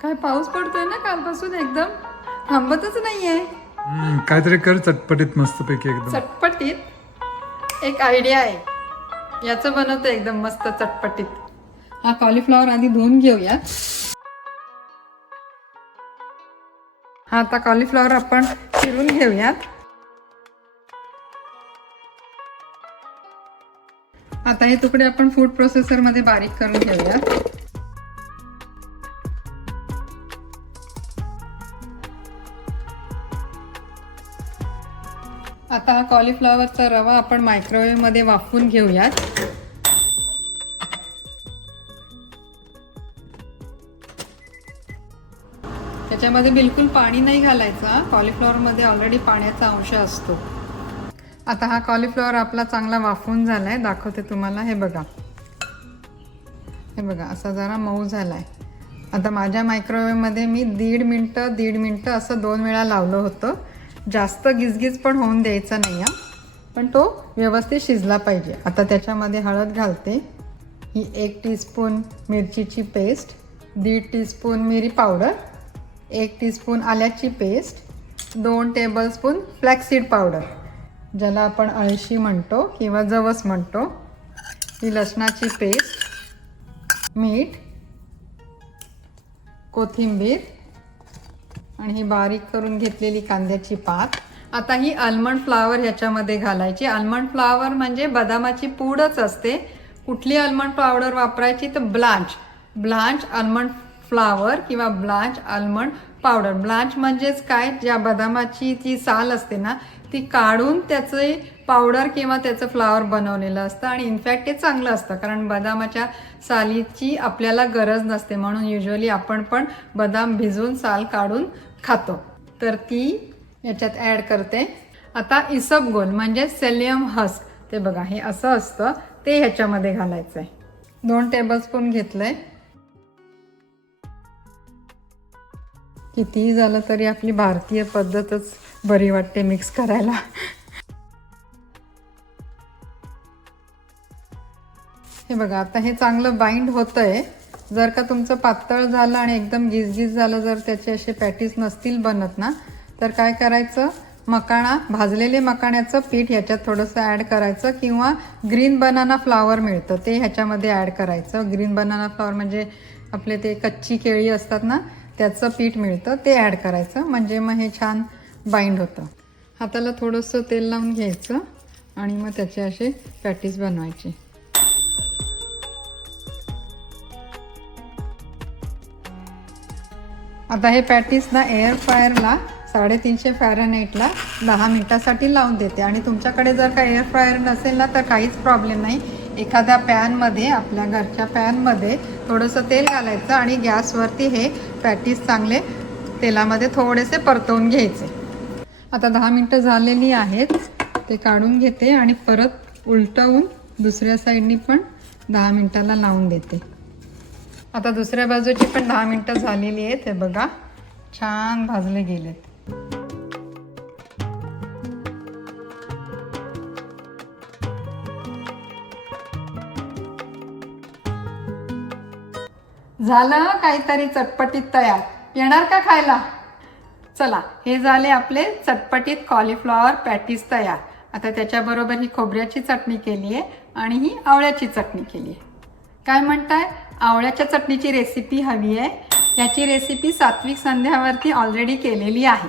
काय पाऊस पडतोय ना कालपासून, एकदम थांबतच नाहीये. काहीतरी कर चटपटीत मस्तपैकी एकदम. चटपटीत एक आयडिया आहे, याचं बनवतं एकदम मस्त चटपटीत. हा कॉलीफ्लॉवर आधी धुवून घेऊया. हा आता कॉलीफ्लॉवर आपण चिरून घेऊयात. आता हे तुकडे आपण फूड प्रोसेसर मध्ये बारीक करून घेऊयात. आता हा कॉलीफ्लॉवरचा रवा आपण मायक्रोवेव्ह मध्ये वाफवून घेऊयात. त्याच्यामध्ये बिलकुल पाणी नाही घालायचं. कॉलीफ्लॉवरमध्ये ऑलरेडी पाण्याचा अंश असतो. आता हा कॉलीफ्लॉवर आपला चांगला वाफवून झालाय, दाखवते तुम्हाला. हे बघा, हे बघा, असा जरा मऊ झालाय. आता माझ्या मायक्रोवेव्हमध्ये मी दीड मिनटं असं 2 वेळा लावलं होतं. जास्त गिजगिज पण होऊन द्यायचा नाही आहे, पण तो व्यवस्थित शिजला पाहिजे. आता त्याच्यामध्ये हळद घालते. ही 1 टीस्पून मिरचीची पेस्ट, 1.5 टीस्पून मिरी पावडर, 1 टीस्पून आल्याची पेस्ट, 2 टेबलस्पून फ्लॅक्सीड पावडर, ज्याला आपण अळशी म्हणतो किंवा जवस म्हणतो, ही लसणाची पेस्ट, मीठ, कोथिंबीर आणि ही बारीक करून घेतलेली कांद्याची पात. आता ही आल्मंड फ्लावर ह्याच्यामध्ये घालायची. आल्मंड फ्लावर म्हणजे बदामाची पूडच असते. कुठली आल्मंड पावडर वापरायची तर ब्लांच आल्मंड फ्लावर किंवा ब्लांच आल्मंड पावडर. ब्लांच म्हणजेच काय, ज्या बदामाची जी साल असते ना ती काढून त्याचे पावडर किंवा त्याचं फ्लावर बनवलेलं असतं. आणि इनफॅक्ट ते चांगलं असतं, कारण बदामाच्या सालीची आपल्याला गरज नसते, म्हणून युजली आपण पण बदाम भिजवून साल काढून खातो. तर ती याच्यात ॲड करते. आता इसबगोल म्हणजे सेलियम हस्क, ते बघा हे असं असतं, ते ह्याच्यामध्ये घालायचं आहे. 2 टेबलस्पून घेतलंय. कितीही झालं तरी आपली भारतीय पद्धतच बरी वाटते मिक्स करायला. हे बघा, आता हे चांगलं बाइंड होतंय. जर का तुमचं पातळ झालं आणि एकदम गिजगिज झालं, जर त्याचे असे पॅटीस नसतील बनत ना, तर काय करायचं, भाजलेले मकाण्याचं पीठ ह्याच्यात थोडंसं ॲड करायचं, किंवा ग्रीन बनाना फ्लावर मिळतं ते ह्याच्यामध्ये ॲड करायचं. ग्रीन बनाना फ्लावर म्हणजे आपले ते कच्ची केळी असतात ना, त्याचं पीठ मिळतं, ते ॲड करायचं. म्हणजे मग हे छान बाइंड होतं. हाताला थोडंसं तेल लावून घ्यायचं आणि मग त्याचे असे पॅटीस बनवायचे. आता हे पॅटीस ना एअर फ्रायरला 350 फॅरनहाईटला 10 मिनिटासाठी लावून देते. आणि तुमच्याकडे जर का एअर फ्रायर नसेल ना तर काहीच प्रॉब्लेम नाही. एखाद्या पॅनमध्ये, आपल्या घरच्या पॅनमध्ये थोडंसं तेल घालायचं आणि गॅसवरती हे पॅटीस चांगले तेलामध्ये थोडेसे परतवून घ्यायचे. आता 10 मिनटं झालेली आहेत, ते काढून घेते आणि परत उलटवून दुसऱ्या साईडनी पण 10 मिनटाला लावून देते. आता दुसऱ्या बाजूची पण 10 मिनटं झालेली आहेत. हे बघा, छान भाजले गेलेत. झालं काहीतरी चटपटीत तयार. येणार का खायला? चला, हे झाले आपले चटपटीत कॉलीफ्लॉवर पॅटीस तयार. आता त्याच्याबरोबर ही खोबऱ्याची चटणी केली आहे आणि ही आवळ्याची चटणी केली आहे. काय म्हणताय, आवळ्याच्या चटणीची रेसिपी हवी आहे? याची रेसिपी सात्विक संध्यावरती ऑलरेडी केलेली आहे.